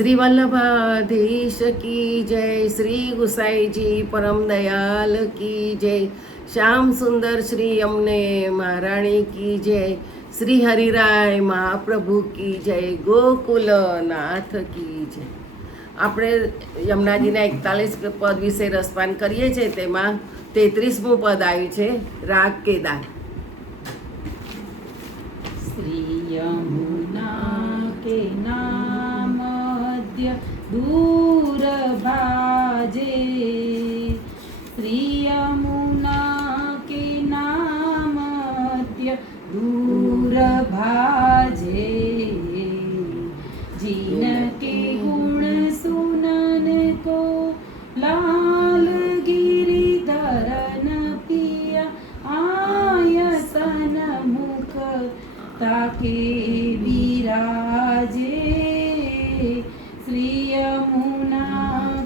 શ્રી વલ્લભાધીશ કી જય, શ્રી ગુસાઈજી પરમ દયાલ કી જય, શ્યામ સુંદર શ્રી અમને મહારાણી કી જય, શ્રી હરિરાય મહાપ્રભુ કી જય, ગોકુલનાથ કી જય. આપણે યમુનાજીના 41 પદ વિશે રસપાન કરીએ છીએ. તેમાં 33મું પદ આવ્યું છે રાગ કેદાર. શ્રી યમુના કે નામદ્ય દૂર ભાજે, શ્રી યમુના કે નામદ્ય દૂર ભાજે, જીનકે ગુણ સુનન કો લાલ गिरिधरन पिया आयसन मुख ताके विराजे, श्री यमुना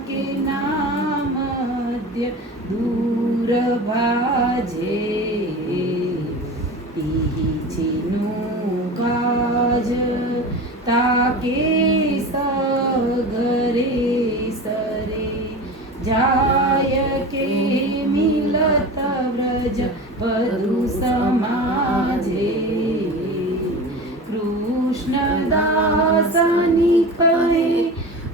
के नामद्य दूर भाजे, पीछेनु काज ताके सगरे सरे, जाय के मिलत व्रज वधु समाजे, कृष्ण दासनी कहे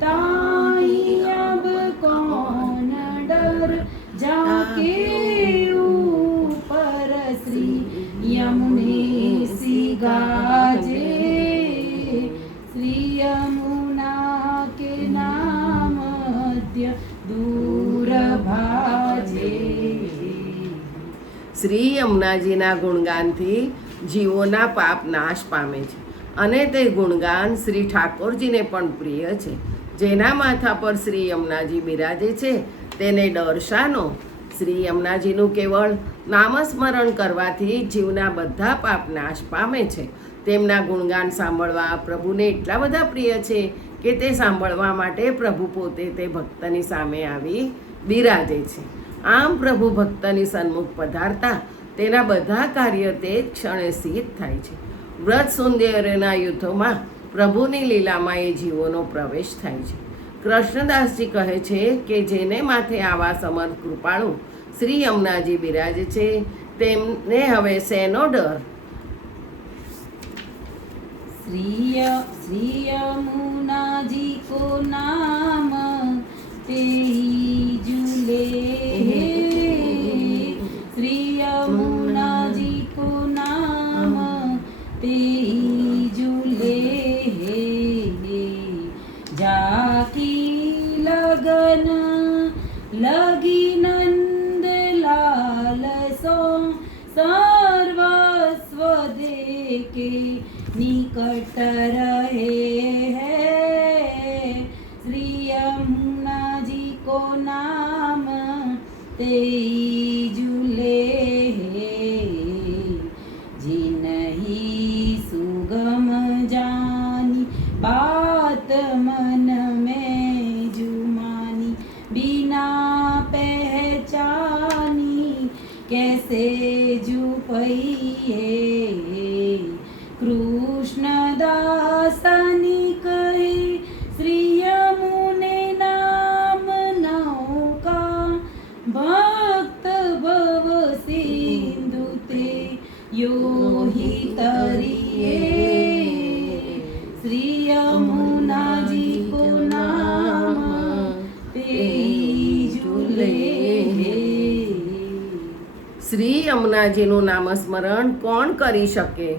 ताई अब कौन डर, जाके ऊपर श्री यमुने सी गाजे, श्री यमुना के नामद्य दूर भाजे. શ્રી યમુનાજીના ગુણગાનથી જીવોના પાપ નાશ પામે છે અને તે ગુણગાન શ્રી ઠાકોરજીને પણ પ્રિય છે. જેના માથા પર શ્રી યમુનાજી બિરાજે છે તેને ડર શાનો? શ્રી યમુનાજીનું કેવળ નામસ્મરણ કરવાથી જીવના બધા પાપ નાશ પામે છે. તેમના ગુણગાન સાંભળવા પ્રભુને એટલા બધા પ્રિય છે કે તે સાંભળવા માટે પ્રભુ પોતે તે ભક્તની સામે આવી બિરાજે છે. આમ પ્રભુ ભક્તની સન્મુખ પધારતા તેના બધા કાર્ય તે જ ક્ષણે સિદ્ધ થાય છે. વ્રત સૌંદર્યના યુદ્ધોમાં પ્રભુની લીલામાં એ જીવોનો પ્રવેશ થાય છે. કૃષ્ણદાસજી કહે છે કે જેને માથે આવા સમર્થ કૃપાળુ શ્રી યમુનાજી બિરાજે છે તેમને હવે શેનો ડર? श्री यमुना जी को नाम ते झूले, श्री यमुना जी को नाम ते झूले, जाकी लगन लगी नंद लाल सो, सर्वस्व दे के निकट रहे हैं, श्री यमुना जी को नाम ते झूले, जिनहि सुगम जानी बात मन में जुमानी, बिना पहचानी कैसे जुपइए, कृष्णदासनी कहे श्री यमुने नाम नौका, भक्त भव सिंधु ते यो ही तरिए, श्री यमुना जी को नाम ते झूले. શ્રી યમુનાજીનું નામસ્મરણ કોણ કરી શકે?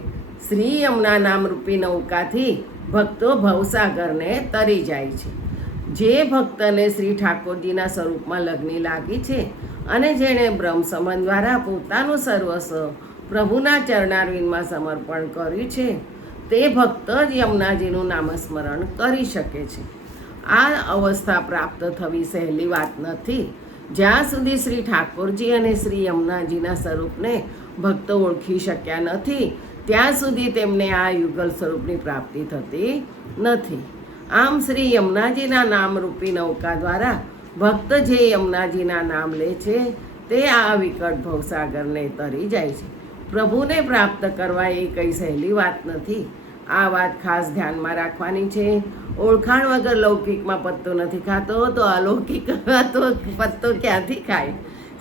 શ્રી યમુના નામરૂપી નૌકાથી ભક્તો ભવસાગરને તરી જાય છે. જે ભક્તને શ્રી ઠાકોરજીના સ્વરૂપમાં લગ્ની લાગી છે અને જેણે બ્રહ્મ સંબંધ દ્વારા પોતાનું સર્વસ્વ પ્રભુના ચરણારવિંદમાં સમર્પણ કર્યું છે તે ભક્ત જ યમુનાજીનું નામસ્મરણ કરી શકે છે. આ અવસ્થા પ્રાપ્ત થવી સહેલી વાત નથી. જ્યાં સુધી શ્રી ઠાકોરજી અને શ્રી યમુનાજીના સ્વરૂપને ભક્તો ઓળખી શક્યા નથી ત્યાં સુધી તેમને આ યુગલ સ્વરૂપની પ્રાપ્તિ થતી નથી. આમ શ્રી યમુનાજીના નામરૂપી નૌકા દ્વારા ભક્ત જે યમુનાજીના નામ લે છે તે આ વિકટ ભવસાગરને તરી જાય છે. પ્રભુને પ્રાપ્ત કરવા એ કંઈ સહેલી વાત નથી. આ વાત ખાસ ધ્યાનમાં રાખવાની છે. ઓળખાણ વગર લૌકિકમાં પત્તો નથી ખાતો તો અલૌકિકમાં તો પત્તો ક્યાંથી ખાય.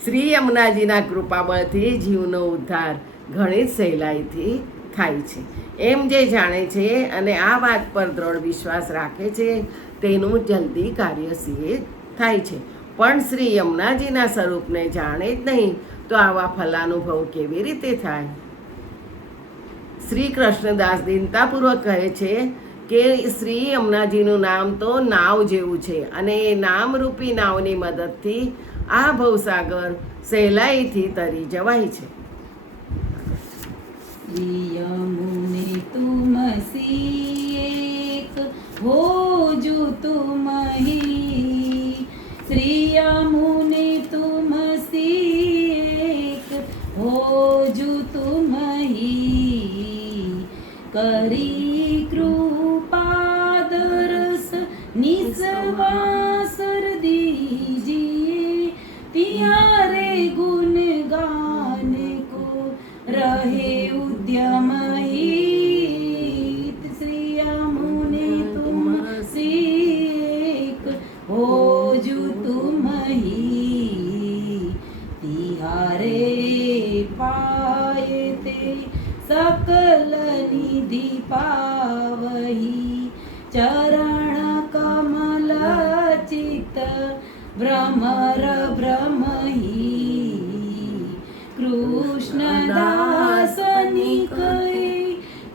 શ્રી યમુનાજીના કૃપાબળથી જીવનો ઉદ્ધાર ઘણી જ સહેલાઈથી થાય છે. એમ જે જાણે છે અને આ વાત પર દ્રઢ વિશ્વાસ રાખે છે તેનું જલ્દી કાર્ય સિદ્ધ થાય છે. પણ શ્રી યમુનાજીના સ્વરૂપને જાણે જ નહીં તો આવા ફલાનુભવ કેવી રીતે થાય? શ્રી કૃષ્ણદાસ દીનતાપૂર્વક કહે છે કે શ્રી યમુનાજીનું નામ તો નાવ જેવું છે અને એ નામરૂપી નાવની મદદથી આ ભવસાગર સહેલાઈથી તરી જવાય છે. यमुने तुम सी एक हो जो तुम ही, श्री यमुने तुम सी एक हो जो तुम ही, करी कृपा दरस निस्वासर दीजिए, तिहारे गुण गान को रहे उद्यम हित, श्री यमुने तुम सीक हो जो तुम ही, तिहारे पाए ते सकल निधि पावही, चरण कमल चित भ्रमर भ्रमही, कृष्णदास निकहे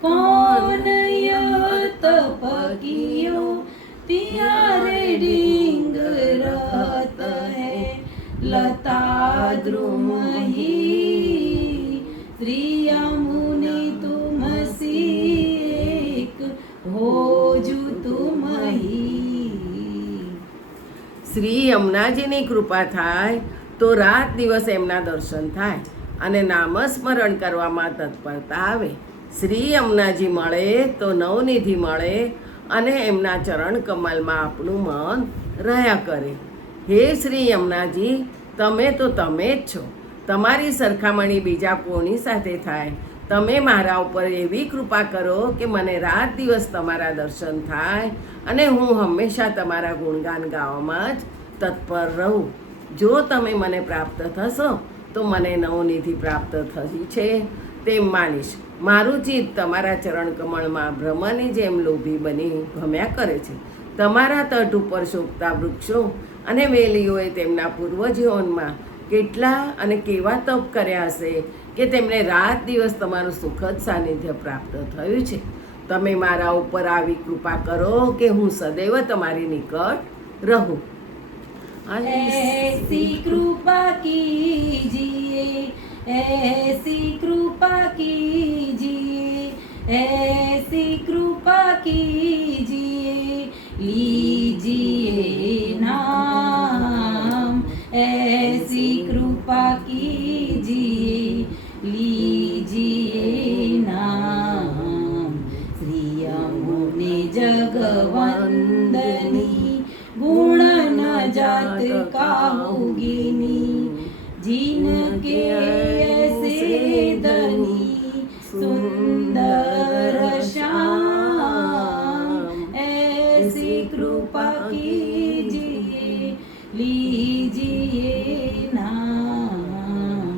कौन यत पकियो, तिहारे डिंग रत है लता द्रुम ही, श्री यमुने तुम सीक हो जो तुम ही. શ્રી યમુનાજીની કૃપા થાય તો રાત દિવસ એમના દર્શન થાય અને નામસ્મરણ કરવામાં તત્પરતા આવે. શ્રી યમુનાજી મળે તો નવનિધિ મળે અને એમના ચરણ કમલમાં આપણું મન રહ્યા કરે. હે શ્રી યમુનાજી, તમે તો તમે જ છો, તમારી સરખામણી બીજા કોની સાથે થાય? તમે મારા ઉપર એવી કૃપા કરો કે મને રાત દિવસ તમારા દર્શન થાય અને હું હંમેશા તમારા ગુણગાન ગાવામાં જ તત્પર રહું. જો તમે મને પ્રાપ્ત થશો તો મને નવનિધિ પ્રાપ્ત થઈ છે તેમ માનીશ. મારું ચિત્ત તમારા ચરણ કમળમાં ભ્રમરની જેમ લોભી બની ભમ્યા કરે છે. તમારા તટ ઉપર શોભતા વૃક્ષો અને વેલીઓએ તેમના પૂર્વજીવનમાં કેટલા અને કેવા તપ કર્યા હશે કે તેમને રાત દિવસ તમારું સુખદ સાનિધ્ય પ્રાપ્ત થયું છે. તમે મારા ઉપર આવી કૃપા કરો કે હું સદૈવ તમારી નિકટ રહું. ऐसी कृपा कीजिए, ऐसी कृपा कीजिए, ऐसी कृपा कीजिए, लीजिए नाम, ऐसी कृपा कीजिए, लीजिए नाम, श्री यमुने जगवंदनी गुण न जात काहुगिनी, जिनके ऐसे धनी सुंदर श्याम, ऐसी कृपा कीजिए, लीजिए नाम,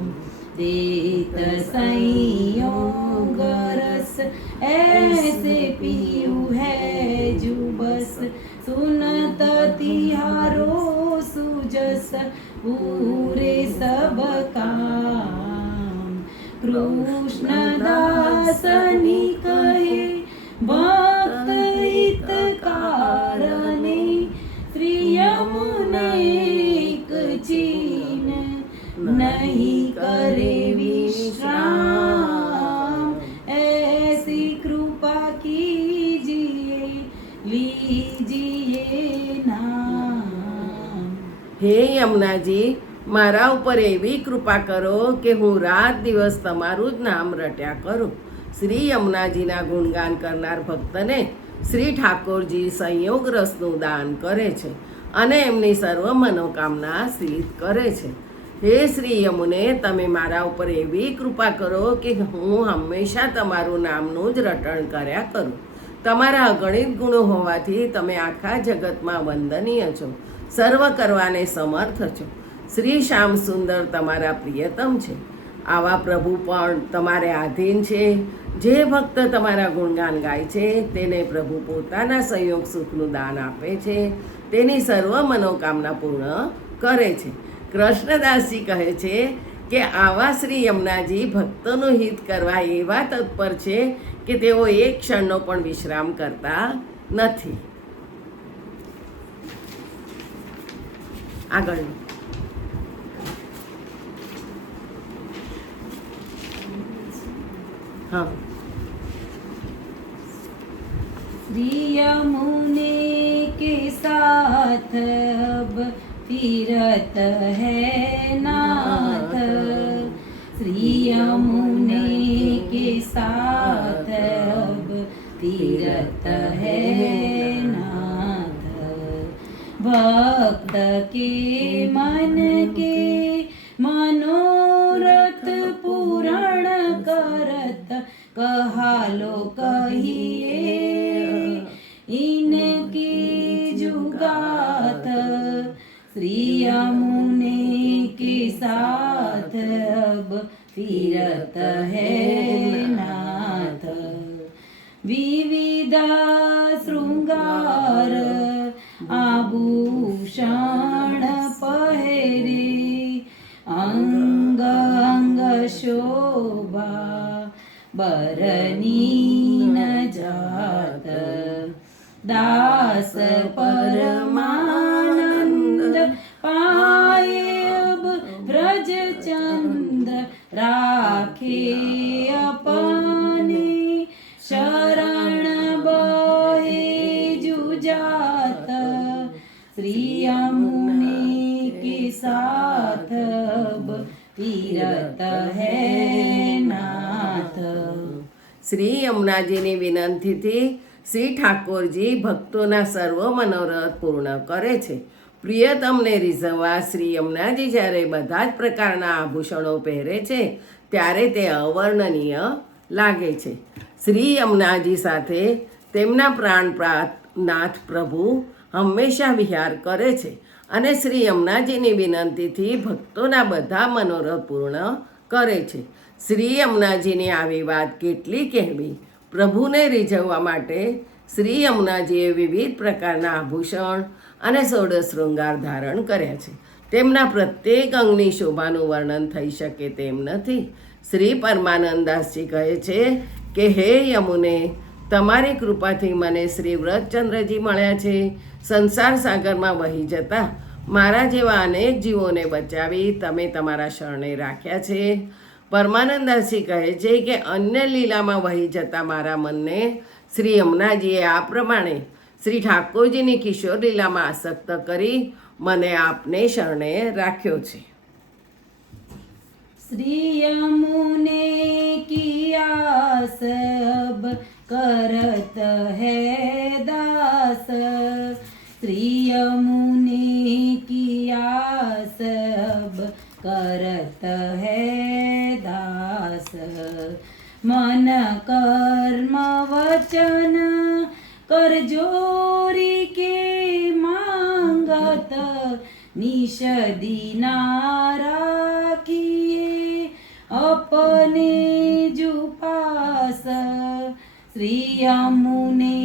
देत संयोग रस ऐसे पीयू है जो बस, सुनत तिहारो सुजस पूरे सब काम, कृष्णदास कहे भक्त हित कारणे, श्री यमुने एक चीन नहीं करे विश्राम, ऐसी कृपा कीजिए, लीजिए नाम. હે યમુનાજી, મારા ઉપર એવી કૃપા કરો કે હું રાત દિવસ તમારું જ નામ રટ્યા કરું. શ્રી યમુનાજીના ગુણગાન કરનાર ભક્તને શ્રી ઠાકોરજી સંયોગ રસનું દાન કરે છે અને એમની સર્વ મનોકામના સિદ્ધ કરે છે. હે શ્રી યમુને, તમે મારા ઉપર એવી કૃપા કરો કે હું હંમેશા તમારું નામનું જ રટણ કર્યા કરું. તમારા અગણિત ગુણો હોવાથી તમે આખા જગતમાં વંદનીય છો, સર્વ કરવાને સમર્થ છો. શ્રી શ્યામ સુંદર તમારા પ્રિયતમ છે. આવા પ્રભુ પણ તમારે આધીન છે. જે ભક્ત તમારા ગુણગાન ગાય છે તેને પ્રભુ પોતાના સંયોગ સુખનું દાન આપે છે, તેની સર્વ મનોકામના પૂર્ણ કરે છે. કૃષ્ણદાસજી કહે છે કે આવા શ્રી યમુનાજી ભક્તોનું હિત કરવા એવા તત્પર છે કે તેઓ એક ક્ષણનો પણ વિશ્રામ કરતા નથી. આગળ हाँ श्री यमुने के साथ अब फिरत है नाथ, श्री यमुने के साथ अब फिरत है नाथ। भक्त के मन के मनोरथ पूर्ण करत कहालो कहिए इनकी जुगात, श्री यमुने के साथ अब फिरत है नाथ। विविध श्रृंगार आभूषण पहरे अंग अंग शोभा बरनी न जात, दास परमानंद पाए अब ब्रज चंद्र राखे अपने, शरण बहे जुजात, श्री यमुने के साथ अब फिरत है नाथ। શ્રી યમુનાજીની વિનંતીથી શ્રી ઠાકોરજી ભક્તોના સર્વ મનોરથ પૂર્ણ કરે છે. પ્રિયતમને રીઝવવા શ્રી યમુનાજી જ્યારે બધા જ પ્રકારના આભૂષણો પહેરે છે ત્યારે તે અવર્ણનીય લાગે છે. શ્રી યમુનાજી સાથે તેમના પ્રાણપ્રાત નાથ પ્રભુ હંમેશા વિહાર કરે છે અને શ્રી યમુનાજીની વિનંતીથી ભક્તોના બધા મનોરથ પૂર્ણ કરે છે. શ્રી યમુનાજીની આવી વાત કેટલી કહેવી. પ્રભુને રીઝવવા માટે શ્રી યમુનાજીએ વિવિધ પ્રકારના આભૂષણ અને ષોડશ શૃંગાર ધારણ કર્યા છે. તેમના પ્રત્યેક અંગની શોભાનું વર્ણન થઈ શકે તેમ નથી. શ્રી પરમાનંદાસજી કહે છે કે હે યમુને, તમારી કૃપાથી મને શ્રી વ્રતચંદ્રજી મળ્યા છે. સંસાર સાગરમાં વહી જતા મારા જેવા અનેક જીવોને બચાવી તમે તમારા શરણે રાખ્યા છે. પરમાનંદાસજી કહે છે કે અન્ય લીલામાં વહી જતા મારા મનને શ્રી યમુનાજીએ આ પ્રમાણે શ્રી ઠાકોરજીની કિશોર લીલામાં આસક્ત કરી મને આપને શરણે રાખ્યો છે. श्री यमुने की आस अब करत है दास, श्री यमुने की आस अब करत है दास। मन कर्म वचन कर जोरी के मांगत, निश दीना राखिए अपने जुपास, श्री यमुने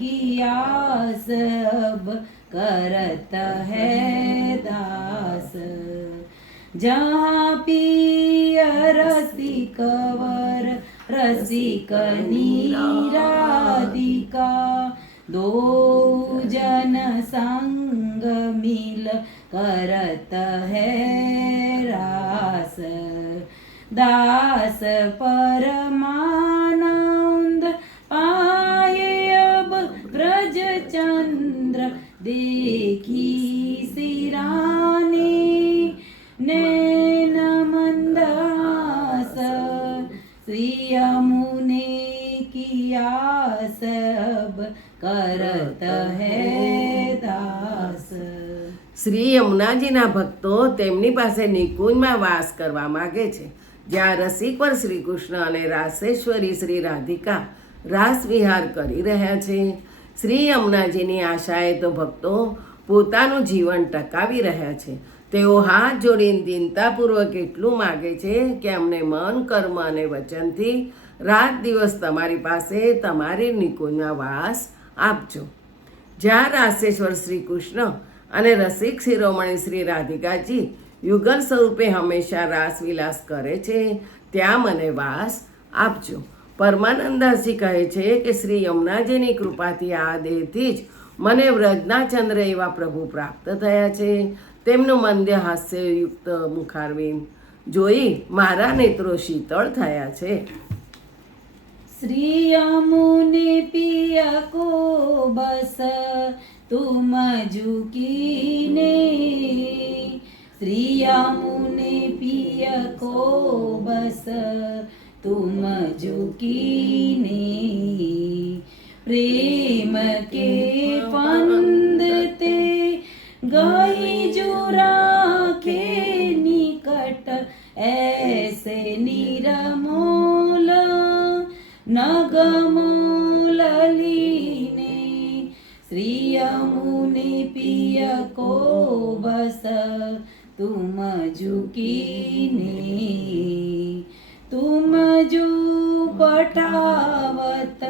की आस अब करत है दास। जहाँ पिय रसिक वर रसिक नीराधिका, दो जन संग मिल करत है रास। दास परमानंद पाए अब ब्रज चंद्र देखी सिराने, नैन मंदास, श्री यमुने की आस अब करत है दास। શ્રી યમુનાજીના ભક્તો તેમની પાસે નિકુંજમાં વાસ કરવા માગે છે, જ્યાં રસિકવર શ્રી કૃષ્ણ અને રાસેશ્વરી શ્રી રાધિકા રાસ વિહાર કરી રહ્યા છે. શ્રી યમુનાજીની આશાએ તો ભક્તો પોતાનું જીવન ટકાવી રહ્યા છે. તેઓ હાથ જોડીને ચિંતાપૂર્વક એટલું માગે છે કે અમને મન, કર્મ અને વચનથી રાત દિવસ તમારી પાસે તમારી નિકુંજમાં વાસ આપજો. જ્યાં રાસેશ્વર શ્રી કૃષ્ણ અને રસિક શિરોમણી શ્રી રાધિકાજી યુગલ સ્વરૂપે હંમેશા રાસ વિલાસ કરે છે, ત્યાં મને વાસ આપજો. પરમાનંદાસજી કહે છે કે શ્રી યમુનાજીની કૃપાથી આ દેહથી જ મને વ્રજના ચંદ્ર એવા પ્રભુ પ્રાપ્ત થયા છે. તેમનું મંદ્ય હાસ્યયુક્ત મુખારવિંદ જોઈ મારા નેત્રો શીતળ થયા છે. श्री यमुने पिया को बस तुम झुकीने, श्री यमुने पिया को बस तुम झुकीने, प्रेम के फंदते गई जो राखे निकट ऐसे निरमोल नगमूललीने, श्री यमुने पिय को बस तुम झुकीने, तुम जो पठावत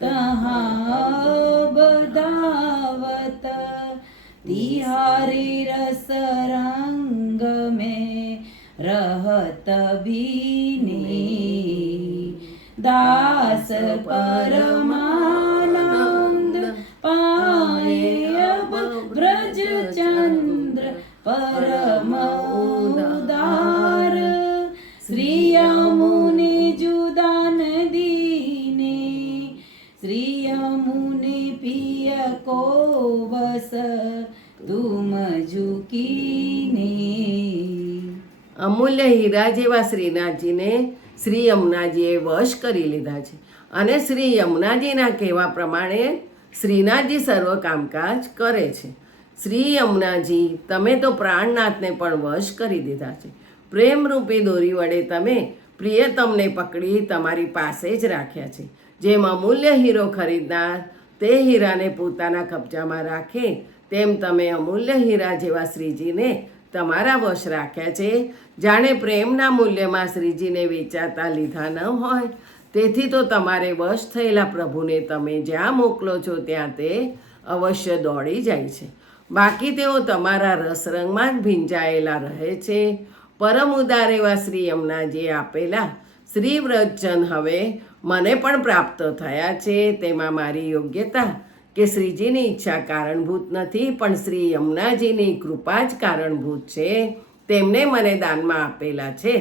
कहाँ बदावत, तिहारी रस रंग में रहत बीने, दास परमानंद पाए अब ब्रज चंद्र परम उदार, श्री यमुने जुदान दीने, श्री यमुने पिय को बस तुम झुकीने. અમૂલ્ય હીરા જેવા શ્રીનાથજીને શ્રી યમુનાજીએ વશ કરી લીધા છે અને શ્રી યમુનાજીના કહેવા પ્રમાણે શ્રીનાથજી સર્વ કામકાજ કરે છે. શ્રી યમુનાજી, તમે તો પ્રાણનાથને પણ વશ કરી દીધા છે. પ્રેમરૂપી દોરી વડે તમે પ્રિયતમને પકડી તમારી પાસે જ રાખ્યા છે. જેમ અમૂલ્ય હીરો ખરીદનાર તે હીરાને પોતાના કબજામાં રાખે, તેમ તમે અમૂલ્ય હીરા જેવા શ્રીજીને તમારા વશ રાખ્યા છે. જાણે પ્રેમના મૂલ્યમાં શ્રીજીને વેચાતા લીધા ન હોય. તેથી તો તમારે વશ થયેલા પ્રભુને તમે જ્યાં મોકલો છો ત્યાં તે અવશ્ય દોડી જાય છે. બાકી તેઓ તમારા રસરંગમાં જ ભીંજાયેલા રહે છે. પરમ ઉદાર એવા શ્રી યમુનાજીએ આપેલા શ્રી વ્રજચંદ હવે મને પણ પ્રાપ્ત થયા છે. તેમાં મારી યોગ્યતા કે શ્રીજીની ઈચ્છા કારણભૂત નથી, પણ શ્રી યમુનાજીની કૃપા જ કારણભૂત છે. તેમને મને દાનમાં આપેલા છે.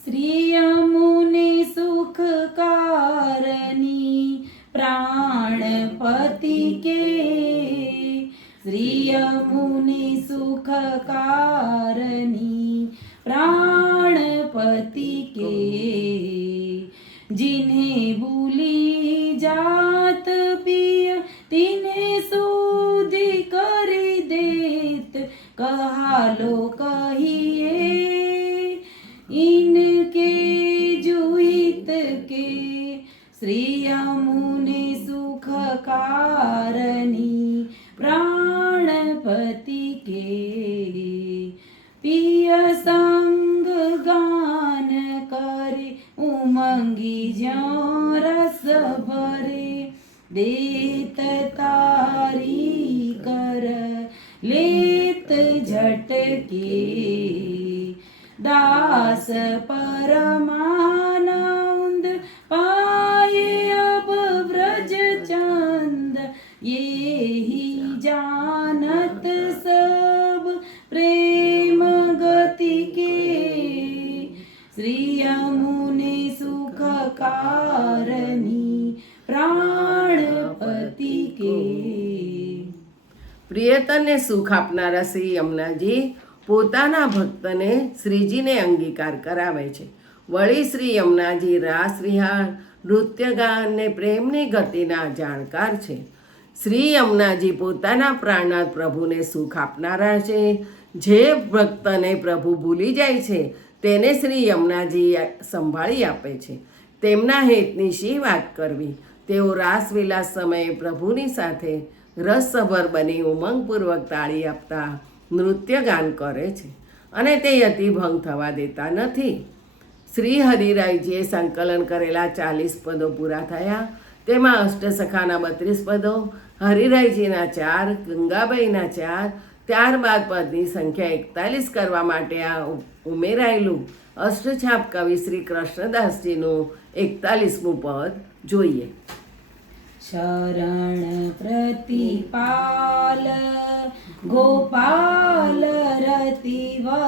श्री यमुने सुख कारणी प्राणपति के, श्री यमुने सुख कारणी प्राणपति के, जिन्हें भूली जात पिय तिन्हें सूधि करी देत, कहा लो कहिए इनके जुहित के, श्री यमुने सुख कारणी प्राणपति के, पिय संग गान करे उमंगी ज्यों रस भरे, देत तारी कर लेत झटके, दास परमानंद पाए अब व्रज चंद, ये ही जानत सब प्रेम गति के, श्री यमुने सुख कारणी प्राणपति के. પ્રિયતરને સુખ આપનારા શ્રી યમુનાજી પોતાના ભક્તને શ્રીજીને અંગીકાર કરાવે છે. વળી શ્રી યમુનાજી રાસ વિહાર, નૃત્યગાન ને પ્રેમની ગતિના જાણકાર છે. શ્રી યમુનાજી પોતાના પ્રાણનાથ પ્રભુને સુખ આપનારા છે. જે ભક્તને પ્રભુ ભૂલી જાય છે તેને શ્રી યમુનાજી સંભાળી આપે છે. તેમના હેતની શી વાત કરવી. તેઓ રાસવિલાસ સમયે પ્રભુની સાથે રસસભર બની ઉમંગપૂર્વક તાળી આપતા નૃત્ય ગાન કરે છે અને તે યતિભંગ થવા દેતા નથી. શ્રી હરિરાયજીએ સંકલન કરેલા 40 પદો પૂરા થયા. તેમાં અષ્ટસખાના 32 પદો, હરિરાયજીના 4, ગંગાબાઈના 4, ત્યારબાદ પદની સંખ્યા 41 કરવા માટે આ ઉમેરાયેલું અષ્ટછાપ કવિ શ્રી કૃષ્ણદાસજીનું 41મું પદ જોઈએ. શરણ પ્રતિપાલ ગોપાલ રતિવર્ધિની,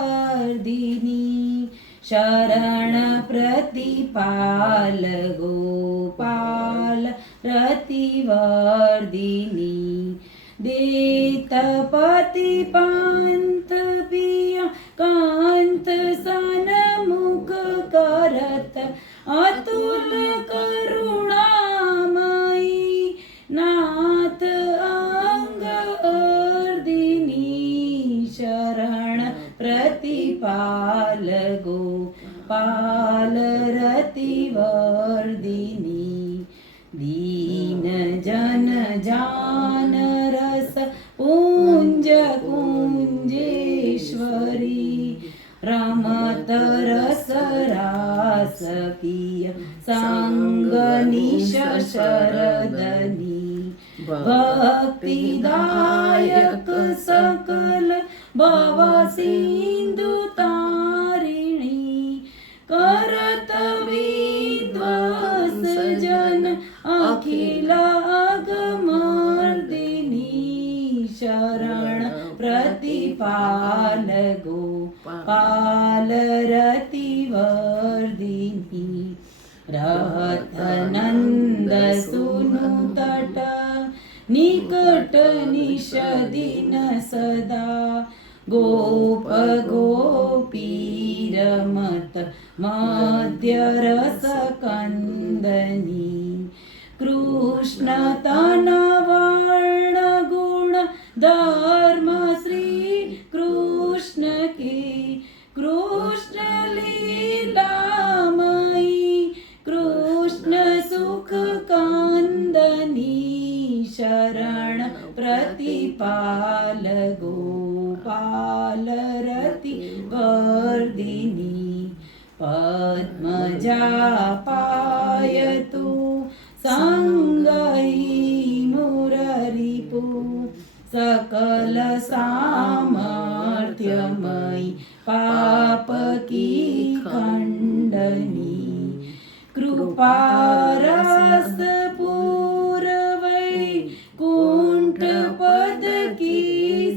શરણ પ્રતિપાલ ગોપાલ રતિવર્ધિની, દેતપતિ પાંથ પિય કાંત સન્મુખ કરત, અતુલ કરુણામયી નાથ અંગ અર્ધિની, શરણ પ્રતિપાલ ગોપાલ રતિવર્ધિની, દીન જન જાન રસ પુંજ કુંજેશ્વરી, રમત રસ રાસ પિય સંગ નિશ શરદની, ભક્તિદાયક સકલ ભવ સિંધુ તારિણી, કરત વિદ્વસ જન અખિલ અગમર્દિની, શરણ પ્રતિપાલ ગોપાલ રતિવર્ધિની, રહત નંદ સુનુ તટ નિકટ નિષદિન સદા, ગોપ ગોપી રમત મધ્ય રસ કંદની, કૃષ્ણ તન વર્ણ ગુણ ધર્મ શ્રી કૃષ્ણ કી, કૃષ્ણ લીલામયી કૃષ્ણ સુખ કંદની, શરણ પ્રતિપાલ ગોપાલ રતિવર્ધિની, પદ્મજા પાયતુ સંગઈ મુરરિપુ, सकल सामर्थ्यमयी पाप की खंडनी, कृपा रस पूर्वै कुंठ पद की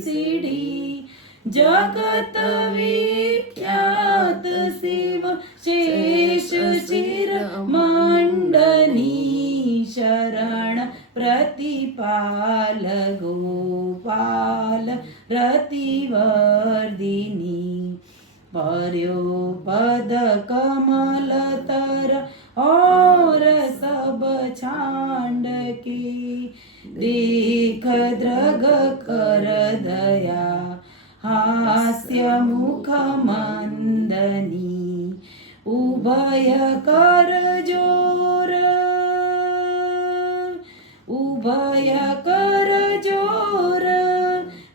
सीढ़ी, जगत विख्यात शिव शेष शिर मंडनी, शरण प्रतिपाल गोपाल रतिवर्धिनी, पर्यो पद कमल तर और सब छांड के, देख द्रग कर दया हास्य मुख मंदनी, उभय कर जोर उभय कर जोर,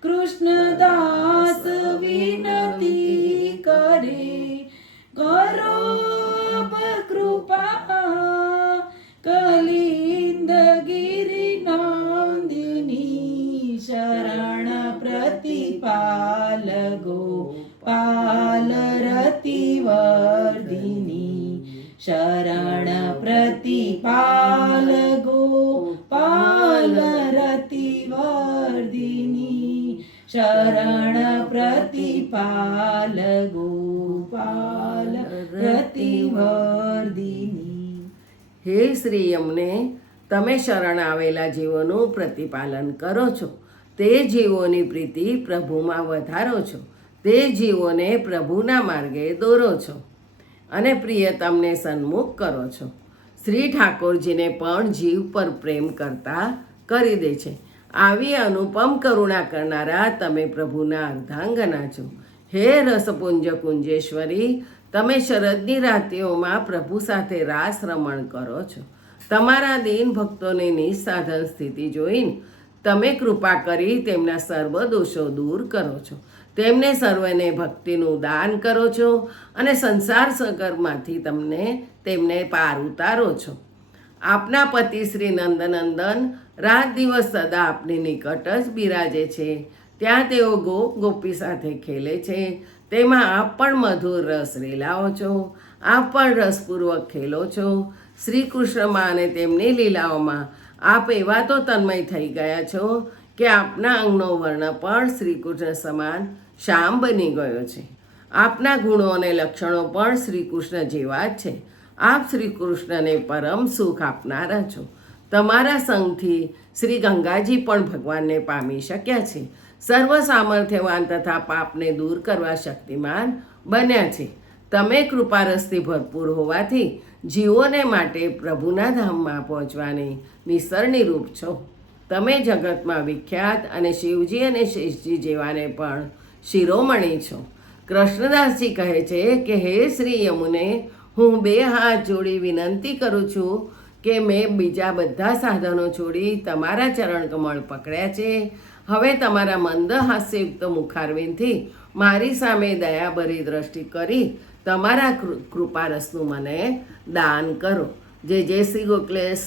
कृष्णदास विनती करे, करो अब कृपा कलिंद गिरि नंदिनी, शरण प्रतिपाल गोपाल रतिवर्धिनी, शरण प्रतिपाल गोपाल रतिवर्धिनी, शरण प्रतिपाल गोपाल रतिवर्धिनी. હે શ્રી યમને, તમે શરણ આવેલા જીવોનું પ્રતિપાલન કરો છો. તે જીવોની પ્રીતિ પ્રભુમાં વધારો છો. તે જીવોને પ્રભુના માર્ગે દોરો છો અને પ્રિયતમને સન્મુખ કરો છો. શ્રી ઠાકોરજીને પણ જીવ પર પ્રેમ કરતા કરી દે છે આવી અનુપમ કરુણા કરનારા તમે પ્રભુના અર્ધાંગના છો. હે રસપુંજ કુંજેશ્વરી, તમે શરદની રાત્રિઓમાં પ્રભુ સાથે રાસ રમણ કરો છો. તમારા દીન ભક્તોની નિસ્સાધન સ્થિતિ જોઈને તમે કૃપા કરી તેમના સર્વ દોષો દૂર કરો છો. તેમને સર્વને ભક્તિનું દાન કરો છો અને સંસાર સગરમાંથી તેમને પાર ઉતારો છો. આપના પતિ શ્રી નંદનંદન રાત દિવસ સદા આપની નિકટ જ બિરાજે છે. ત્યાં તેઓ ગોપી સાથે ખેલે છે. તેમાં આપ પણ મધુર રસ રેલાઓ છો. આપ પણ રસપૂર્વક ખેલો છો. શ્રી કૃષ્ણમાં અને તેમની લીલાઓમાં આપ એવા તો તન્મય થઈ ગયા છો કે આપના અંગનો વર્ણ પણ શ્રી કૃષ્ણ સમાન શ્યામ બની ગયો છે. આપના ગુણો અને લક્ષણો પણ શ્રી કૃષ્ણ જેવા જ છે. આપ શ્રી કૃષ્ણને પરમ સુખ આપનારા છો. તમારા સંગથી શ્રી ગંગાજી પણ ભગવાનને પામી શક્યા છે. સર્વ સામર્થ્યવાન તથા પાપને દૂર કરવા શક્તિમાન બન્યા છે. તમે કૃપારસથી ભરપૂર હોવાથી જીવોને માટે પ્રભુના ધામમાં પહોંચવાની નિસરણી રૂપ છો. તમે જગતમાં વિખ્યાત અને શિવજી અને શેષજી જેવાને પણ શિરોમણી છો. કૃષ્ણદાસજી કહે છે કે હે શ્રી યમુને, હું 2 હાથ જોડી વિનંતી કરું છું કે મેં બીજા બધા સાધનો છોડી તમારા ચરણકમળ પકડ્યા છે. હવે તમારા મંદ હાસ્યયુક્ત મુખારવિંદથી મારી સામે દયાભરી દ્રષ્ટિ કરી તમારા કૃપારસનું મને દાન કરો. જય જય શ્રી ગોકલેશ.